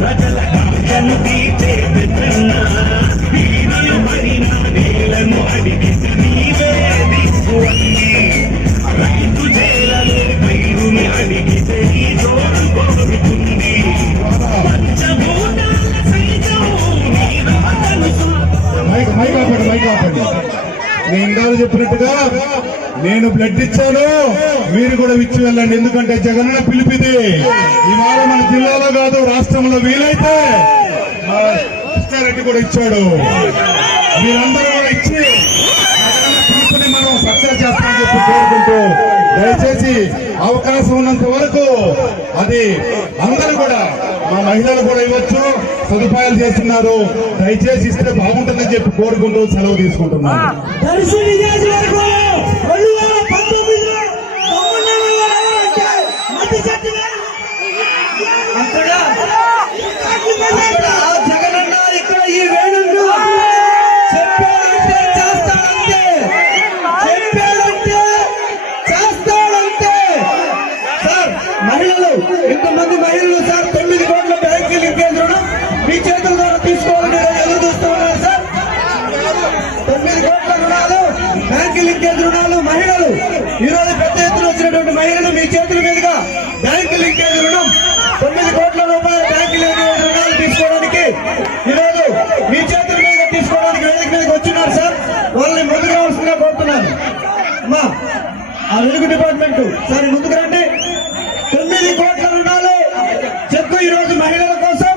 ప్రజల కాంక్షను తీర్చే పెద్దన్న వీరులు మరిన నేలను అడిగి నీవే దిక్కువల్లి రైతు చేరలే పైరుని అడిగితే ఈ తోడు కోరుతుంది పంచభూతాల సైతం నీ రాతను నేను ఇందాక చెప్పినట్టుగా నేను బ్లడ్ ఇచ్చాను, మీరు కూడా ఇచ్చి వెళ్ళండి. ఎందుకంటే జగనన్న పిలిపిది ఇవాళ మన జిల్లాలో కాదు రాష్ట్రంలో వీలైతే కృష్ణారెడ్డి కూడా ఇచ్చాడు. మీరందరూ కూడా ఇచ్చి పిలుపుని మనం సక్సెస్ చేస్తామని చెప్పి కోరుకుంటూ దయచేసి అవకాశం ఉన్నంత వరకు అది అందరూ కూడా మా మహిళలు కూడా ఇవ్వచ్చు, సదుపాయాలు చేస్తున్నారు. దయచేసి ఇస్తే బాగుంటుందని చెప్పి కోరుకుంటూ సెలవు తీసుకుంటున్నాను. జగనన్న ఇక్కడ ఈ వేణుడు చెప్పాడంటే చేస్తాడంటే, చెప్పాడంటే చేస్తాడంటే. సార్ మహిళలు, ఇంతమంది మహిళలు సార్ 9 కోట్ల బ్యాంకు లింకేజ్ రుణం మీ చేతుల ద్వారా తీసుకోవాలని ఎదురు చూస్తూ ఉన్నారు సార్. 9 కోట్ల రుణాలు, బ్యాంకు లింకేజ్ రుణాలు మహిళలు ఈరోజు పెద్ద ఎత్తున వచ్చినటువంటి మహిళలు మీ చేతుల మీదుగా బ్యాంకు లింకేజ్ రుణం 9 కోట్ల రూపాయల బ్యాంకు లింకేజ్ రుణాలు తీసుకోవడానికి ఈరోజు మీ చేతుల మీద తీసుకోవడానికి వేదిక మీదకి వచ్చినారు సార్. వాళ్ళని ముందుకు రావాల్సిందిగా కోరుతున్నాను. అమ్మా ఆ వెలుగు డిపార్ట్మెంట్ సార్ ముందుకు రండి. 9 కోట్ల రుణాలు చెక్కు ఈరోజు మహిళల కోసం.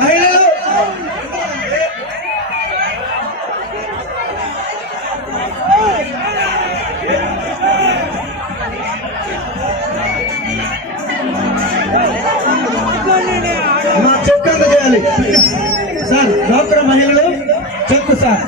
మహిళలు మా చెక్ అందజేయాలి సార్. డ్వాక్రా మహిళలు చెక్కు సార్.